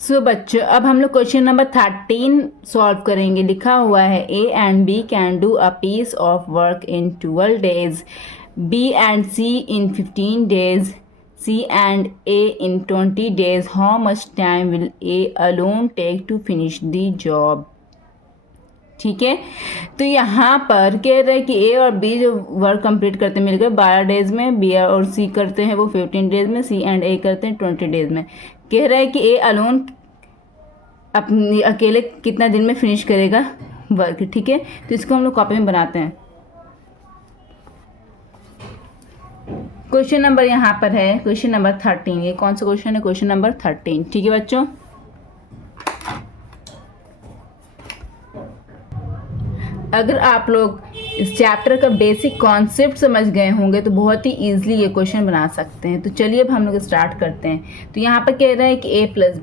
सो बच्चों अब हम लोग क्वेश्चन नंबर 13 सॉल्व करेंगे। लिखा हुआ है A and B can do a piece of work in 12 days, B and C in 15 days, C and A in 20 days. How much time will A alone take to finish the job? ठीक है, तो यहाँ पर कह रहे हैं कि ए और बी जो वर्क कंप्लीट करते हैं मिलकर 12 डेज में, बी और सी करते हैं वो 15 डेज में, सी एंड ए करते हैं 20 डेज में। कह रहा है कि ए अलोन अपनी अकेले कितना दिन में फिनिश करेगा वर्क। ठीक है, तो इसको हम लोग कॉपी में बनाते हैं। क्वेश्चन नंबर यहाँ पर है क्वेश्चन नंबर 13। ये कौन सा क्वेश्चन है? Question number 13। ठीक है बच्चों, अगर आप लोग इस चैप्टर का बेसिक कॉन्सेप्ट समझ गए होंगे तो बहुत ही ईजिली ये क्वेश्चन बना सकते हैं। तो चलिए अब हम लोग स्टार्ट करते हैं। तो यहाँ पर कह रहा है कि ए प्लस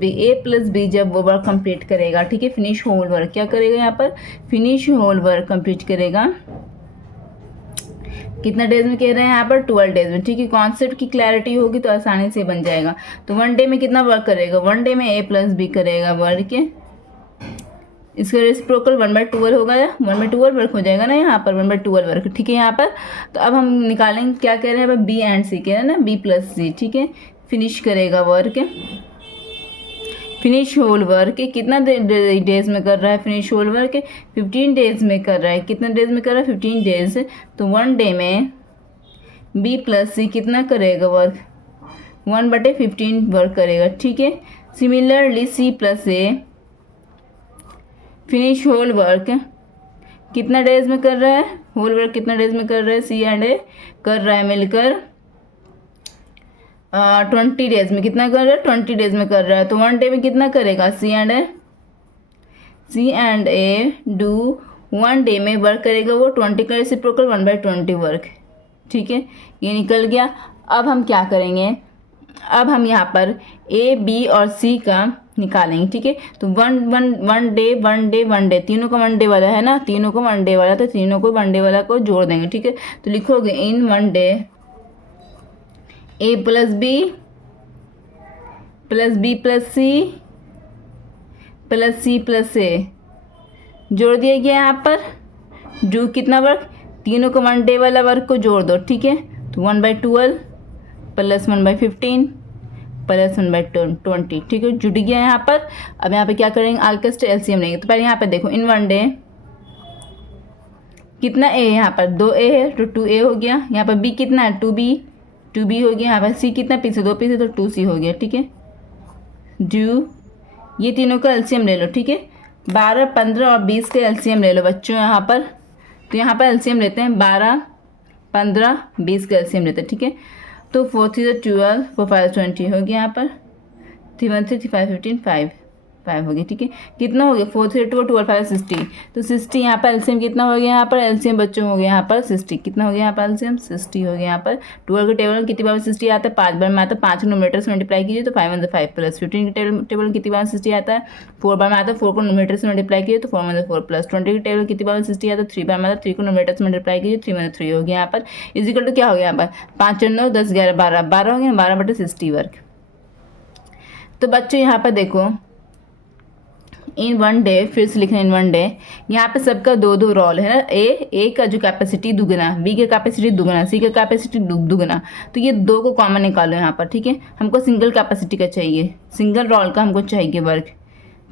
बी जब वो वर्क कंप्लीट करेगा, ठीक है, फिनिश होल वर्क क्या करेगा? यहाँ पर फिनिश होल वर्क कंप्लीट करेगा कितना डेज में कह रहे हैं? यहाँ पर 12 डेज में। ठीक है, कॉन्सेप्ट की क्लैरिटी होगी तो आसानी से बन जाएगा। तो 1 डे में कितना वर्क करेगा? 1 डे में ए प्लस बी करेगा वर्क, इसका रेसिप्रोकल 1/12 होगा या 1/12 वर्क हो जाएगा ना यहाँ पर, 1/12 वर्क। ठीक है, यहाँ पर तो अब हम निकालेंगे क्या कह रहे हैं बी एंड सी कह रहे हैं ना, बी प्लस सी। ठीक है, फिनिश करेगा वर्क, फिनिश होल वर्क कितना डेज में कर रहा है? फिनिश होल वर्क 15 डेज में कर रहा है। कितना डेज में कर रहा है? 15 डेज। तो 1 डे में बी प्लस सी कितना करेगा वर्क? 1/15 वर्क करेगा। ठीक है, सिमिलरली सी प्लस ए फिनिश होल वर्क कितना डेज में कर रहा है? होल वर्क कितना डेज में कर रहा है? सी एंड ए कर रहा है मिलकर 20 डेज में। कितना कर रहा है? 20 डेज में कर रहा है। तो 1 डे में कितना करेगा? सी एंड ए डू 1 डे में वर्क करेगा वो 20 का रेसिप्रोकल 1/20 वर्क। ठीक है, ये निकल गया। अब हम क्या करेंगे? अब हम यहाँ पर ए बी और सी का निकालेंगे। ठीक है, तो वन डे तीनों का 1 डे वाला है ना, तीनों को 1 डे वाला, तो तीनों को 1 डे वाला को जोड़ देंगे। ठीक है, तो लिखोगे in 1 day A plus B plus C plus A जोड़ दिया गया यहाँ पर। जो कितना वर्क? तीनों को 1 डे वाला वर्क को जोड़ दो। ठीक है, तो 1/12 प्लस 1/15 प्लस 1/20। ठीक है, जुड़ गया यहाँ पर। अब यहाँ पे क्या करेंगे? आल्केस्ट एलसीएम लेंगे। तो पहले यहाँ पे देखो इन 1 डे कितना ए है? यहाँ पर 2a है तो 2a हो गया। यहाँ पर b कितना है? 2b हो गया। यहाँ पर c कितना पीस है? 2 पीस है तो 2c हो गया। ठीक है, जो ये तीनों का एलसीएम ले लो। ठीक है, 12, 15 और 20 का एलसीएम ले लो बच्चों यहाँ पर। तो यहाँ पर एलसीएम लेते हैं 12, 15, 20 का एलसीएम लेते हैं। ठीक है, तो 4 3 12, 4 5 20 हो गया। यहाँ पर 3 1 3 5 15 5 हो गया। ठीक है, कितना हो गया? 4 3 12 5 60। तो 60 यहाँ पर एलसीएम कितना हो गया? यहाँ पर एलसीएम बच्चों हो गया यहाँ पर 60। कितना हो गया यहाँ पर एलसीएम? 60 हो गया यहाँ पर। 12 के टेबल में कितनी बार 60 आता है? 5 बार में आता है। 5 को नोमीटर से मल्टीप्लाई कीजिए तो 5 1 5 प्लस 15 के टेबल में कितनी बार 60 आता है? 4 बार में आता है। 4 को नोमीटर से मल्टीप्लाई कीजिए तो 4 1 4 प्लस 20 के टेबल कितनी बार 60 आता है? 3 बार में आता है। 3 को नोमीटर से मल्टीप्लाई कीजिए 3 1 3 हो गया यहाँ पर। इजिकल टू क्या हो गया यहाँ पर? 5 4 9 10 11 12 हो गया, 12/60 वर्क। तो बच्चों यहाँ पर देखो इन 1 डे, फिर से लिखना इन 1 डे। यहाँ पे सबका 2 रोल है ना। ए का जो कैपेसिटी दुगना, बी का कैपेसिटी दुगना, सी का कैपेसिटी दुगना। तो ये 2 को कॉमन निकालो यहाँ पर। ठीक है, हमको सिंगल कैपेसिटी का चाहिए, सिंगल रोल का हमको चाहिए वर्क।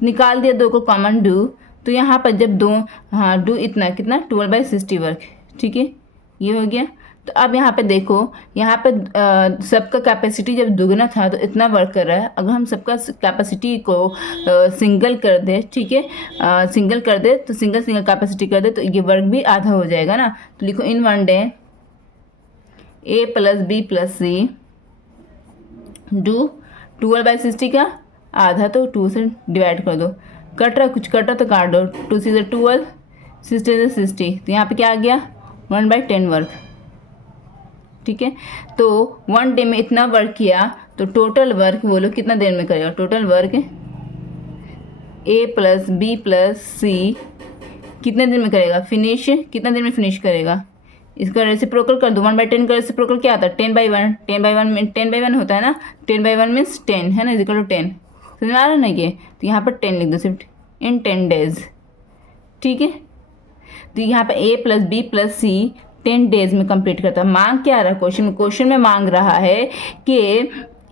निकाल दिया 2 को कॉमन डू। तो यहाँ पर जब 2 डू इतना कितना 12/60 वर्क। ठीक है, ये हो गया। तो अब यहाँ पे देखो यहाँ पे सबका कैपेसिटी जब दुगना था तो इतना वर्क कर रहा है। अगर हम सबका कैपेसिटी को सिंगल कर दे, ठीक है, सिंगल कर दे तो सिंगल कैपेसिटी कर दे तो ये वर्क भी आधा हो जाएगा ना। तो लिखो in 1 day A plus B plus C do 12/60 का आधा, तो 2 से डिवाइड कर दो। कट रहा कुछ कट रहा तो काट दो। 2 से 12, 60 से 60। तो यहाँ पे क्या आ गया? 1/10 वर्क। ठीक है, तो 1 डे में इतना वर्क किया तो टोटल वर्क बोलो कितना देर में करेगा? टोटल वर्क ए प्लस बी प्लस सी कितने दिन में करेगा? फिनिश कितना दिन में फिनिश करेगा? इसका रेसिप्रोकल कर दो। 1/10 का रेसिप्रोकल क्या आता है? 10/1। 10/1 होता है ना। 10/1 मीन्स 10 है ना, इक्वल टू 10। समझ में आ रहा है ना ये। तो यहाँ पर 10 लिख दो सिर्फ, इन 10 डेज, ठीक है। तो यहाँ पर A plus B plus C 10 days में कंप्लीट करता है। मांग क्या आ रहा है क्वेश्चन में मांग रहा है कि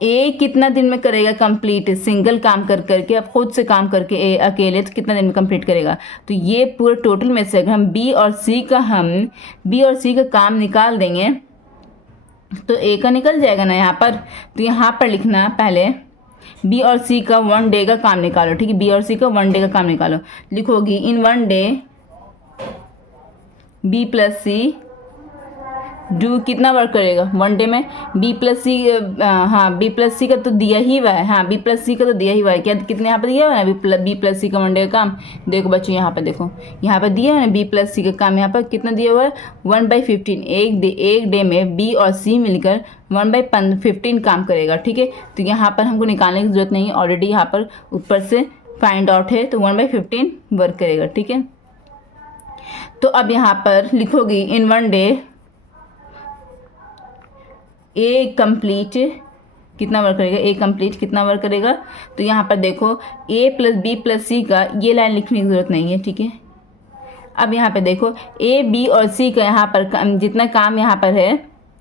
ए कितना दिन में करेगा कंप्लीट, सिंगल काम कर करके, अब खुद से काम करके ए अकेले तो कितना दिन में कंप्लीट करेगा। तो ये पूरे टोटल में से अगर हम बी और सी का काम निकाल देंगे तो ए का निकल जाएगा ना यहाँ पर। तो यहाँ पर लिखना पहले बी और सी का 1 डे का काम निकालो, ठीक है। बी और सी का 1 डे का काम निकालो, लिखोगी in 1 day B plus C do कितना वर्क करेगा 1 डे में। बी प्लस सी, हाँ बी प्लस सी का तो दिया ही हुआ है, हाँ बी प्लस सी का तो दिया ही हुआ है। क्या कितने यहाँ पर दिया हुआ है ना बी प्लस सी का 1 डे का काम। देखो बच्चों यहाँ पर देखो, यहाँ पर दिया है ना बी प्लस सी का काम, यहाँ पर कितना दिया हुआ है 1/15। एक डे में बी और सी मिलकर 1/15 काम करेगा, ठीक है। तो यहाँ पर हमको निकालने की जरूरत नहीं है, ऑलरेडी यहाँ पर ऊपर से फाइंड आउट है, तो 1/15 वर्क करेगा, ठीक है। तो अब यहाँ पर लिखोगी इन 1 डे ए कंप्लीट कितना वर्क करेगा, ए कंप्लीट कितना वर्क करेगा। तो यहाँ पर देखो ए प्लस बी प्लस सी का ये लाइन लिखने की ज़रूरत नहीं है, ठीक है। अब यहाँ पे देखो ए बी और सी का यहाँ पर जितना काम यहाँ पर है,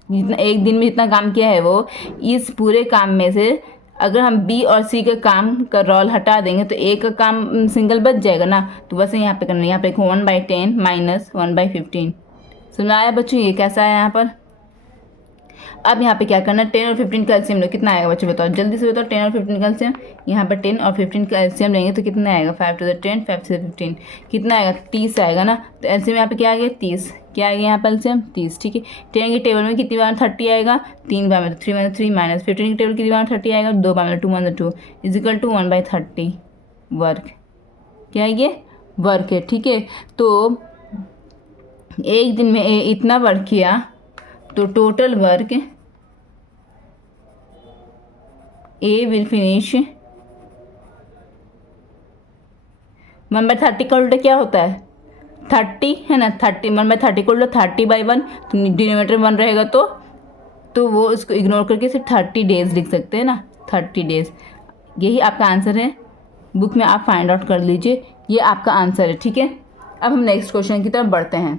जितना एक दिन में जितना काम किया है वो, इस पूरे काम में से अगर हम बी और सी का काम का रोल हटा देंगे तो ए का काम सिंगल बच जाएगा ना। तो वैसे यहाँ पे करना, यहाँ पे देखो 1/10 माइनस 1/15। सुना आया बच्चों, ये कैसा है यहाँ पर। अब यहाँ पे क्या करना, 10 और 15 का एलसीएम लो, कितना आएगा बच्चों बताओ जल्दी से बताओ। 10 और 15 का एलसीएम, यहाँ पर 10 और 15 का एलसीएम लेंगे तो कितना आएगा, 5 to the 10 5 to the 15 कितना आएगा 30 आएगा ना। तो एलसीएम यहाँ पे क्या आ गया 30, क्या आ गया यहाँ पर एलसीएम 30, ठीक है। 10 के टेबल में कितनी बार 30 आएगा, 3 बार में 3 माइनस 15 के टेबल कितनी बार 30 आएगा, 2 बार में 2 इज इक्वल टू 1/30 वर्क। क्या है ये वर्क है, ठीक है। तो एक दिन में इतना वर्क किया तो total work A will finish 1/30 का उल्टा क्या होता है 30 है ना। 1/30 को उल्टा 30/1, तो डिनोमिनेटर 1 रहेगा तो वो इसको इग्नोर करके सिर्फ 30 डेज लिख सकते हैं ना, 30 डेज। यही आपका आंसर है, बुक में आप फाइंड आउट कर लीजिए, ये आपका आंसर है, ठीक है। अब हम नेक्स्ट क्वेश्चन की तरफ बढ़ते हैं।